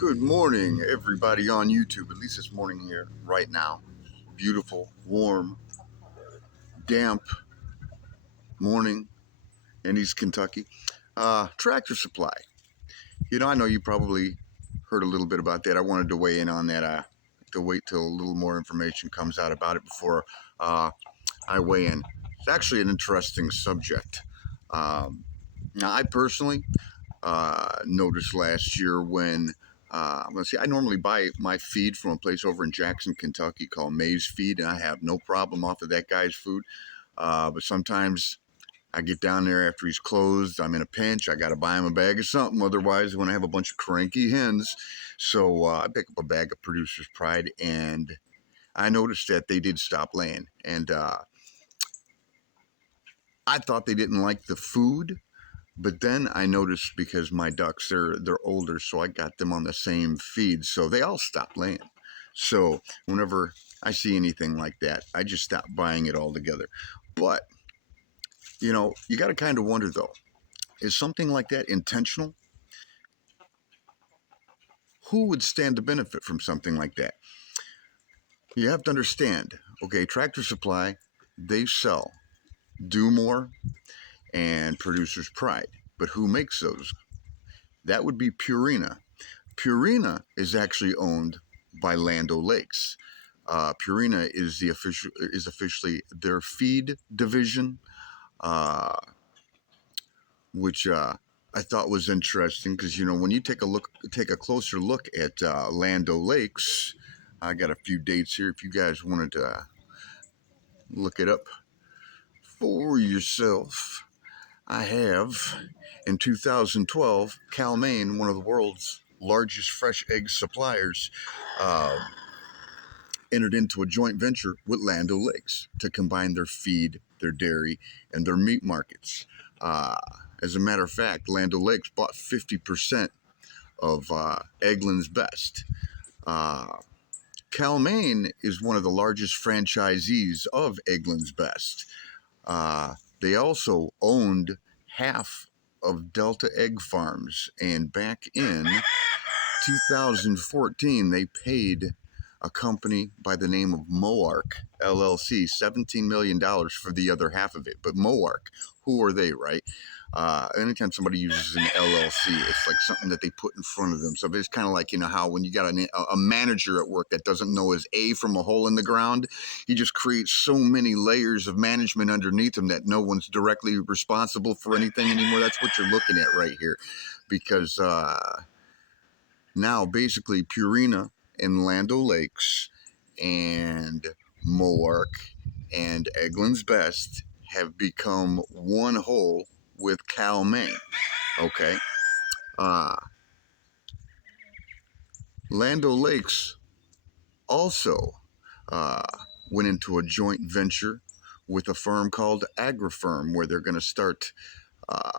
Good morning, everybody on YouTube. At least this morning here, right now. Beautiful, warm, damp morning in East Kentucky. Tractor Supply. I know you probably heard a little bit about that. I wanted to weigh in on that. To wait till a little more information comes out about it before I weigh in. It's actually an interesting subject. Now, I personally noticed last year when let's see, I normally buy my feed from a place over in Jackson, Kentucky called Maize Feed, and I have no problem off of that guy's food. But sometimes I get down there after he's closed. I'm in a pinch. I got to buy him a bag of something. Otherwise, when I have a bunch of cranky hens, so I pick up a bag of Producer's Pride, and I noticed that they did stop laying, and I thought they didn't like the food. But then I noticed because my ducks they're older, so I got them on the same feed, so they all stopped laying. So whenever I see anything like that, I just stop buying it altogether. But you got to kind of wonder though, is something like that intentional? Who would stand to benefit from something like that? You have to understand. Okay, Tractor Supply, they sell Do More and Producer's Pride, but who makes those? That would be Purina. Purina is actually owned by Land O'Lakes. Purina is officially their feed division, uh, which I thought was interesting because when you take a closer look at Land O'Lakes, I got a few dates here if you guys wanted to look it up for yourself. I have in 2012 Cal-Maine, one of the world's largest fresh egg suppliers, uh, entered into a joint venture with Land O'Lakes to combine their feed, their dairy, and their meat markets. Uh, as a matter of fact, Land O'Lakes bought 50% of Egglands Best. Uh, Cal-Maine is one of the largest franchisees of Egglands Best. They also owned half of Delta Egg Farms, and back in 2014, they paid a company by the name of Moark LLC $17 million for the other half of it. But Moark, who are they, right? Anytime somebody uses an LLC, it's like something that they put in front of them. So it's kind of like, how when you got a manager at work that doesn't know his A from a hole in the ground, he just creates so many layers of management underneath him that no one's directly responsible for anything anymore. That's what you're looking at right here. Because now basically Purina and Land O'Lakes and Moark and Egglands Best have become one whole with Cal-Maine. Okay. Land O'Lakes also uh, went into a joint venture with a firm called AgriFirm, where they're going to start uh,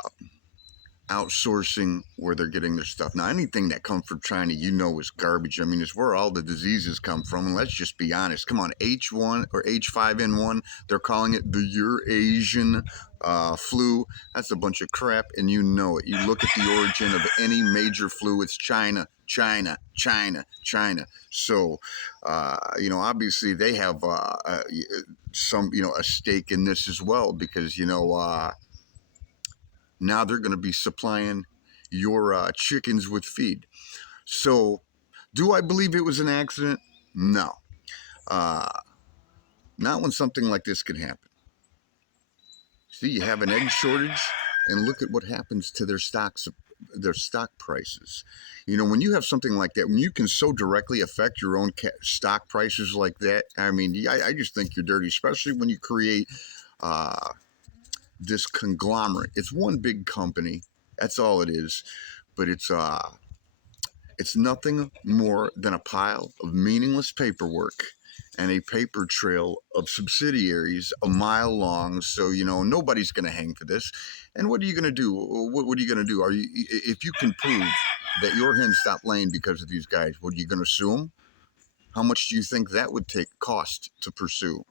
outsourcing where they're getting their stuff. Now, anything that comes from China, is garbage. I mean, it's where all the diseases come from. And let's just be honest. Come on, H1 or H5N1, they're calling it the Eurasian flu. That's a bunch of crap, and you know it. You look at the origin of any major flu, it's China, China, China, China. So, obviously they have some, a stake in this as well because, now they're going to be supplying your chickens with feed. So, do I believe it was an accident? No. Uh, Not when something like this can happen. See, you have an egg shortage, and look at what happens to their stock prices. When you have something like that, when you can so directly affect your own stock prices like that, I mean, I just think you're dirty, especially when you create this conglomerate. It's one big company. That's all it is. But it's nothing more than a pile of meaningless paperwork and a paper trail of subsidiaries a mile long. So, nobody's going to hang for this. And what are you going to do? What are you going to do? If you can prove that your hens stopped laying because of these guys, what are you going to sue them? How much do you think that would cost to pursue?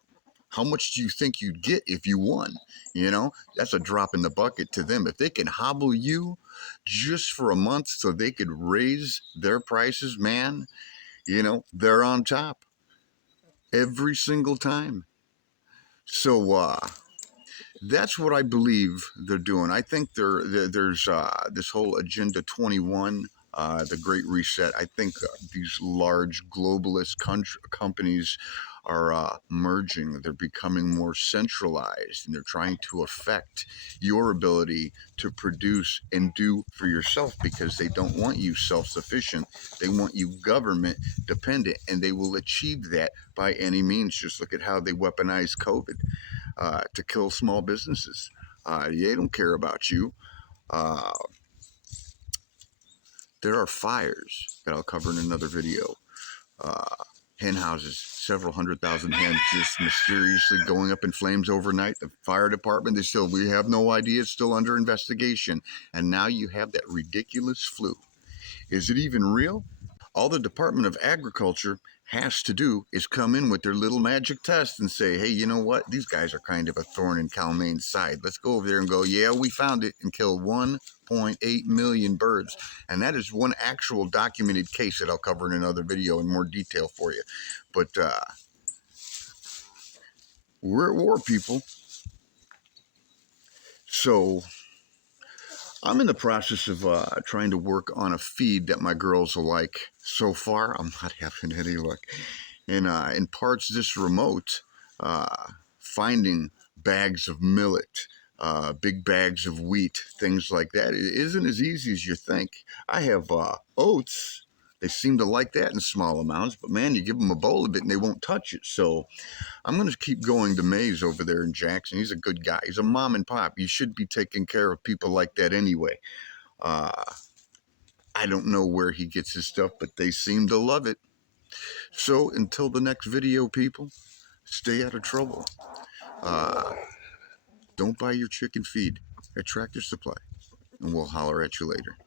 How much do you think you'd get if you won? You know, that's a drop in the bucket to them. If they can hobble you just for a month so they could raise their prices, man, you know, they're on top every single time. So that's what I believe they're doing. I think there's this whole Agenda 21, the Great Reset. I think these large globalist companies are merging. They're becoming more centralized, and they're trying to affect your ability to produce and do for yourself because they don't want you self-sufficient. They want you government dependent, and they will achieve that by any means. Just look at how they weaponize COVID to kill small businesses. They don't care about you. Uh, there are fires that I'll cover in another video. Uh, Hen houses, several 100,000 hens just mysteriously going up in flames overnight. The fire department, we have no idea. It's still under investigation. And now you have that ridiculous flu. Is it even real? All the Department of Agriculture has to do is come in with their little magic test and say, hey, you know what? These guys are kind of a thorn in Cal-Maine's side. Let's go over there and go, yeah, we found it, and kill 1.8 million birds. And that is one actual documented case that I'll cover in another video in more detail for you. But we're at war, people. So I'm in the process of trying to work on a feed that my girls will like. So far, I'm not having any luck. And in parts this remote, finding bags of millet, big bags of wheat, things like that, it isn't as easy as you think. I have oats. They seem to like that in small amounts, but man, you give them a bowl of it and they won't touch it. So I'm going to keep going to Mays over there in Jackson. He's a good guy. He's a mom and pop. You should be taking care of people like that anyway. Uh, I don't know where he gets his stuff, but they seem to love it. So until the next video, people, stay out of trouble. Uh, don't buy your chicken feed at Tractor Supply, and we'll holler at you later.